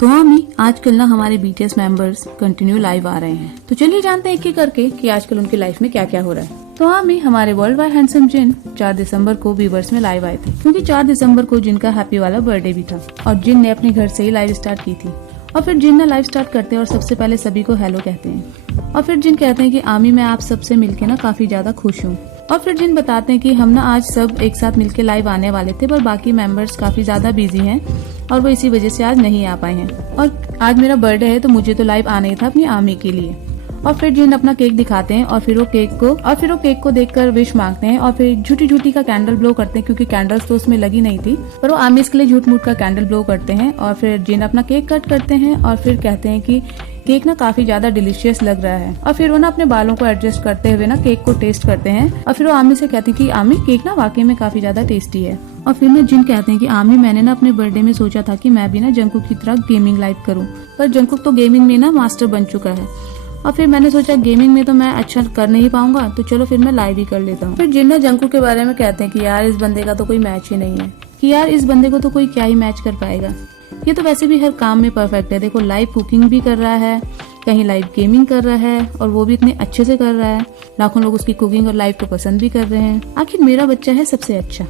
तो आमी आजकल ना हमारे बीटीएस मेंबर्स कंटिन्यू लाइव आ रहे हैं, तो चलिए जानते हैं एक एक करके कि आजकल उनकी लाइफ में क्या क्या हो रहा है। तो आमी हमारे वर्ल्ड वाइड हैंडसम जिन 4 दिसंबर को वीवर्स में लाइव आए थे, क्योंकि 4 दिसंबर को जिन का हैप्पी वाला बर्थडे भी था और जिन ने अपने घर से ही लाइव स्टार्ट की थी। और फिर जिन ने लाइव स्टार्ट करते हैं और सबसे पहले सभी को हेलो कहते हैं और फिर जिन कहते हैं कि आमी मैं आप सबसे मिलके ना काफी ज्यादा खुश हूँ। और फिर जिन बताते हैं कि हम ना आज सब एक साथ मिलके लाइव आने वाले थे, पर बाकी मेंबर्स काफी ज्यादा बिजी हैं और वो इसी वजह से आज नहीं आ पाए हैं और आज मेरा बर्थडे है तो मुझे तो लाइव आना ही था अपनी आमी के लिए। और फिर जिन अपना केक दिखाते हैं और फिर वो केक को देखकर विश मांगते हैं और फिर झूठी का कैंडल ब्लो करते हैं, क्योंकि कैंडल्स तो उसमें लगी नहीं थी, पर वो आमिस के लिए झूठ मूठ का कैंडल ब्लो करते हैं। और फिर जिन अपना केक कट करते हैं और फिर कहते हैं कि केक ना काफी ज्यादा डिलीशियस लग रहा है। और फिर वो ना अपने बालों को एडजस्ट करते हुए ना केक को टेस्ट करते हैं और फिर वो आमी से कहते हैं कि आमी केक ना वाकई में काफी ज्यादा टेस्टी है। और फिर ना जिन कहते हैं कि आमी मैंने ना अपने बर्थडे में सोचा था कि मैं भी ना जंकुक की तरह गेमिंग लाइव करूं, पर जंकुक तो गेमिंग में ना मास्टर बन चुका है और फिर मैंने सोचा गेमिंग में तो मैं अच्छा कर नहीं पाऊंगा, तो चलो फिर मैं लाइव ही कर लेता हूँ। फिर जिन ना जंकुक के बारे में कहते हैं कि यार इस बंदे का तो कोई मैच ही नहीं है, कि यार इस बंदे को तो कोई क्या ही मैच कर पाएगा, ये तो वैसे भी हर काम में परफेक्ट है। देखो लाइव कुकिंग भी कर रहा है, कहीं लाइव गेमिंग कर रहा है और वो भी इतने अच्छे से कर रहा है, लाखों लोग उसकी कुकिंग और लाइव को पसंद भी कर रहे हैं। आखिर मेरा बच्चा है सबसे अच्छा।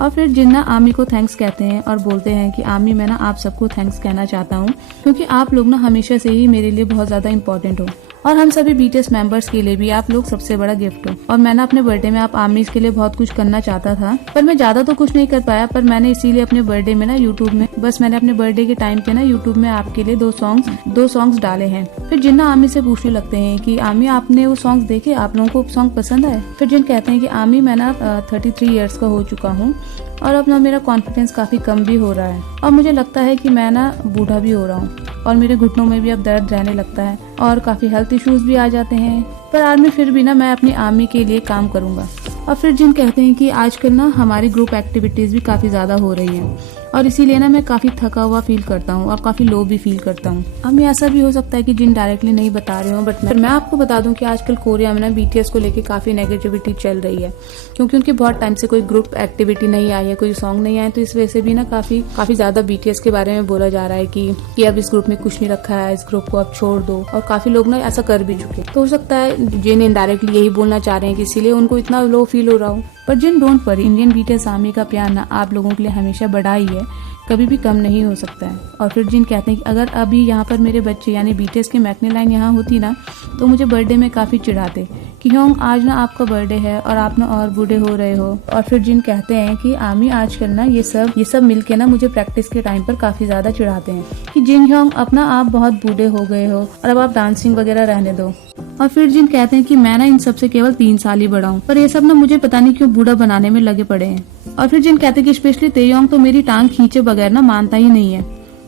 और फिर जिन्ना आमी को थैंक्स कहते हैं और बोलते हैं कि आमी मैं ना आप सबको थैंक्स कहना चाहता हूँ, क्योंकि आप लोग ना हमेशा से ही मेरे लिए बहुत ज्यादा इम्पोर्टेंट हो और हम सभी बीटीएस मेंबर्स के लिए भी आप लोग सबसे बड़ा गिफ्ट हो। और मैं ना अपने बर्थडे में आप आमी के लिए बहुत कुछ करना चाहता था, पर मैं ज्यादा तो कुछ नहीं कर पाया, पर मैंने इसीलिए अपने बर्थडे में ना यूट्यूब में मैंने अपने बर्थडे के टाइम पे ना यूट्यूब में आपके लिए दो सॉन्ग्स डाले हैं। फिर जिन्ना आमी से पूछने लगते हैं कि आमी आपने वो सॉन्ग्स देखे, आप लोगों को सॉन्ग पसंद आए? फिर जिन कहते हैं कि आमी मैं ना 33 ईयर्स का हो चुका हूँ और अब ना मेरा कॉन्फिडेंस काफी कम भी हो रहा है और मुझे लगता है कि मैं ना बूढ़ा भी हो रहा हूँ और मेरे घुटनों में भी अब दर्द रहने लगता है और काफी हेल्थ इश्यूज भी आ जाते हैं, पर आज में फिर भी ना मैं अपनी आमी के लिए काम करूंगा। और फिर जिन कहते हैं कि आजकल ना हमारी ग्रुप एक्टिविटीज भी काफी ज्यादा हो रही हैं और इसीलिए ना मैं काफी थका हुआ फील करता हूँ और काफी लो भी फील करता हूँ। हमें ऐसा भी हो सकता है कि जिन डायरेक्टली नहीं बता रहे हो, बट मैं आपको बता दूं कि आजकल कोरिया में ना बीटीएस को लेके काफी नेगेटिविटी चल रही है, क्योंकि उनके बहुत टाइम से कोई ग्रुप एक्टिविटी नहीं आई है, कोई सॉन्ग नहीं आए, तो इस वजह से भी ना काफी ज्यादा बीटीएस के बारे में बोला जा रहा है कि अब इस ग्रुप में कुछ नहीं रखा है, इस ग्रुप को अब छोड़ दो, और काफी लोग ना ऐसा कर भी चुके। तो हो सकता है जिन इनडायरेक्टली यही बोलना चाह रहे हैं कि इसीलिए उनको इतना लो फील हो रहा हो। पर Jin don't worry, Indian BTS army का प्यार ना आप लोगों के लिए हमेशा बढ़ा ही है, कभी भी कम नहीं हो सकता है। और फिर जिन कहते हैं कि अगर अभी यहाँ पर मेरे बच्चे यानी बीटीएस की मैकने लाइन यहाँ होती ना, तो मुझे बर्थडे में काफी चिढ़ाते कि होंग आज ना आपका बर्थडे है और आप ना और बूढ़े हो रहे हो। और फिर जिन कहते हैं कि आमी आजकल ना ये सब मिलके ना मुझे प्रैक्टिस के टाइम पर काफी ज्यादा चिढ़ाते हैं कि जिन होंग अपना आप बहुत बूढ़े हो गए हो और अब आप डांसिंग वगैरह रहने दो। और फिर जिन कहते हैं कि मैं ना इन सबसे केवल 3 साल ही बड़ा हूँ, पर ये सब ना मुझे पता नहीं क्यों बूढ़ा बनाने में लगे पड़े हैं। और फिर जिन कहते हैं कि स्पेशली तेयोंग तो मेरी टांग खींचे बगैर ना मानता ही नहीं है।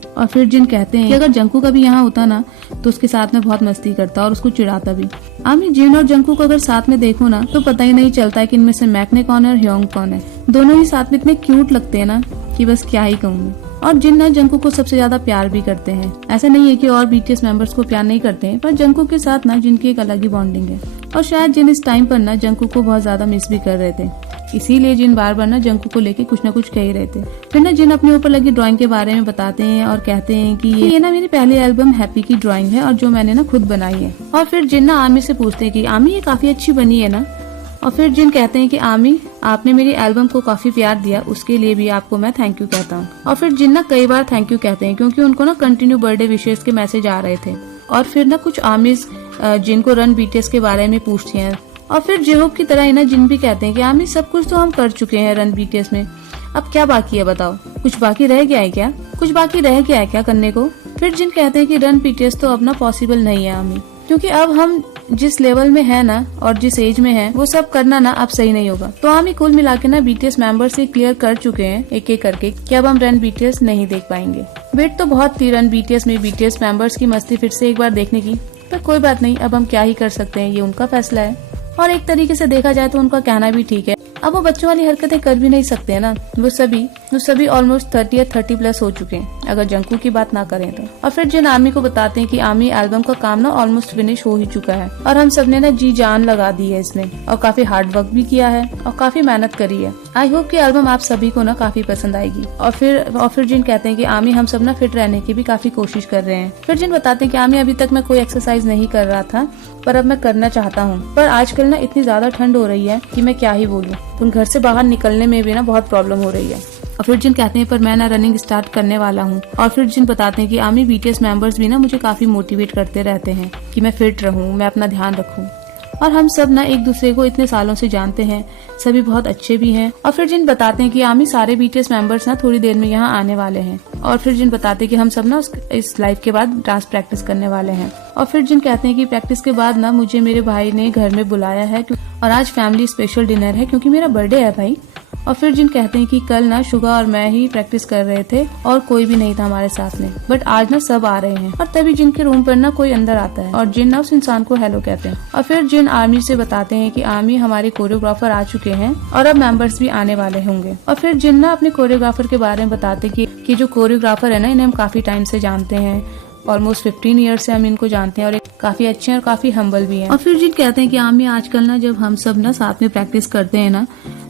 और फिर जिन कहते हैं कि अगर जंकू कभी यहाँ होता ना तो उसके साथ में बहुत मस्ती करता और उसको चिढ़ाता भी। आमी जिन और जंकू को अगर साथ में देखो ना तो पता ही नहीं चलता है कि इनमें से मैकने कौन है और ह्योंग कौन है। दोनों ही साथ में इतने क्यूट लगते हैं ना कि बस क्या ही कहूँ। और जिन ना जंकू को सबसे ज्यादा प्यार भी करते हैं। ऐसा नहीं है कि और बीटीएस मेंबर्स को प्यार नहीं करते हैं, पर जंकू के साथ ना जिनकी एक अलग ही बॉन्डिंग है और शायद जिन इस टाइम पर ना जंकू को बहुत ज्यादा मिस भी कर रहे थे, इसीलिए जिन बार बार ना जंकू को लेके कुछ ना कुछ कह ही रहे थे। फिर ना जिन अपने ऊपर लगी ड्राइंग के बारे में बताते हैं और कहते हैं कि ये ना मेरी पहली एल्बम हैप्पी की ड्राइंग है और जो मैंने ना खुद बनाई है। और फिर जिन ना आमी से पूछते हैं कि आमी ये काफी अच्छी बनी है ना। और फिर जिन कहते हैं कि आमी आपने मेरी एल्बम को काफी प्यार दिया, उसके लिए भी आपको मैं थैंक यू कहता हूँ। और फिर जिन ना कई बार थैंक यू कहते हैं, क्योंकि उनको ना कंटिन्यू बर्थडे विशेष के मैसेज आ रहे थे। और फिर ना कुछ आमीज जिन को रन बीटीएस के बारे में पूछती हैं। और फिर जेहोप की तरह ही ना जिन भी कहते हैं कि आमी सब कुछ तो हम कर चुके हैं रन बीटीएस में, अब क्या बाकी है बताओ, कुछ बाकी रह गया है क्या, कुछ बाकी रह गया है क्या करने को। फिर जिन कहते हैं कि रन बीटीएस तो अपना पॉसिबल नहीं है आमी, क्योंकि अब हम जिस लेवल में है ना और जिस एज में है वो सब करना ना अब सही नहीं होगा। तो हम ही कुल मिला के ना बीटीएस मेंबर से क्लियर कर चुके हैं एक एक करके कि अब हम रन बीटीएस नहीं देख पाएंगे। वेट तो बहुत थी रन बीटीएस में बीटीएस मेंबर्स की मस्ती फिर से एक बार देखने की, पर कोई बात नहीं, अब हम क्या ही कर सकते हैं, ये उनका फैसला है। और एक तरीके से देखा जाए तो उनका कहना भी ठीक है, अब वो बच्चों वाली हरकतें कर भी नहीं सकते है ना। वो सभी जो सभी ऑलमोस्ट 30 या 30 प्लस हो चुके हैं अगर जंकू की बात ना करें तो। और फिर जिन आर्मी को बताते हैं कि आर्मी एल्बम का काम ना ऑलमोस्ट फिनिश हो ही चुका है और हम सबने ना जी जान लगा दी है इसमें और काफी हार्ड वर्क भी किया है और काफी मेहनत करी है। आई होप कि एल्बम आप सभी को ना काफी पसंद आएगी। और फिर जिन कहते हैं कि आर्मी हम सब ना फिट रहने की भी काफी कोशिश कर रहे हैं। फिर जिन बताते हैं कि आर्मी अभी तक मैं कोई एक्सरसाइज नहीं कर रहा था पर अब मैं करना चाहता हूँ, पर आजकल ना इतनी ज्यादा ठंड हो रही है कि मैं क्या ही बोलूँ, तो घर से बाहर निकलने में भी ना बहुत प्रॉब्लम हो रही है। और फिर जिन कहते हैं पर मैं ना रनिंग स्टार्ट करने वाला हूँ। और फिर जिन बताते हैं कि आर्मी बीटीएस मेंबर्स भी ना मुझे काफी मोटिवेट करते रहते हैं कि मैं फिट रहूँ, मैं अपना ध्यान रखूँ। और हम सब ना एक दूसरे को इतने सालों से जानते हैं, सभी बहुत अच्छे भी हैं। और फिर जिन बताते हैं कि आर्मी सारे बीटीएस मेंबर्स ना थोड़ी देर में यहाँ आने वाले हैं। और फिर जिन बताते हैं कि हम सब ना इस लाइफ के बाद डांस प्रैक्टिस करने वाले हैं। और फिर जिन कहते हैं कि प्रैक्टिस के बाद ना मुझे मेरे भाई ने घर में बुलाया है और आज फैमिली स्पेशल डिनर है क्योंकि मेरा बर्थडे है भाई। और फिर जिन कहते हैं कि कल ना शुगा और मैं ही प्रैक्टिस कर रहे थे और कोई भी नहीं था हमारे साथ में, बट आज ना सब आ रहे हैं। और तभी जिन के रूम पर ना कोई अंदर आता है और जिन ना उस इंसान को हेलो कहते हैं। और फिर जिन आर्मी से बताते हैं कि आर्मी हमारे कोरियोग्राफर आ चुके हैं और अब मेंबर्स भी आने वाले होंगे। और फिर जिन ना अपने कोरियोग्राफर के बारे में बताते हैं कि जो कोरियोग्राफर है ना इन्हें हम काफी टाइम से जानते हैं, ऑलमोस्ट 15 ईयर्स से हम इनको जानते हैं और काफी अच्छे हैं और काफी हम्बल भी हैं। और फिर जिन कहते हैं कि आर्मी आजकल ना जब हम सब ना साथ में प्रैक्टिस करते हैं ना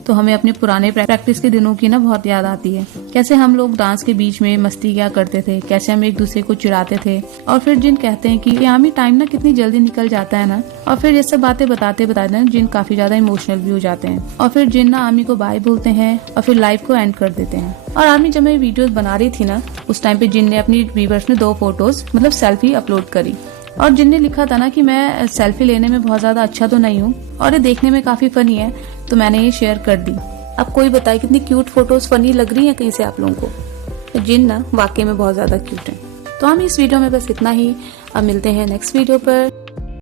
तो हमें अपने पुराने प्रैक्टिस के दिनों की ना बहुत याद आती है। कैसे हम लोग डांस के बीच में मस्ती क्या करते थे, कैसे हम एक दूसरे को चिढ़ाते थे। और फिर जिन कहते हैं कि आर्मी टाइम ना कितनी जल्दी निकल जाता है ना। और फिर ये सब बातें बताते बताते जिन काफी ज्यादा इमोशनल भी हो जाते हैं। और फिर जिन ना आर्मी को बाय बोलते हैं और फिर लाइव को एंड कर देते हैं। और आर्मी जब मैं वीडियोस बना रही थी ना उस टाइम पे जिन ने अपनी व्यूअर्स में 2 फोटोज मतलब सेल्फी अपलोड करी और जिनने लिखा था ना कि मैं सेल्फी लेने में बहुत ज्यादा अच्छा तो नहीं हूँ और ये देखने में काफी फनी है, तो मैंने ये शेयर कर दी। अब कोई बताए कितनी क्यूट फोटोज फनी लग रही है कहीं से आप लोगों को? तो जिन ना वाकई में बहुत ज्यादा क्यूट है। तो हम इस वीडियो में बस इतना ही, अब मिलते हैं नेक्स्ट वीडियो पर।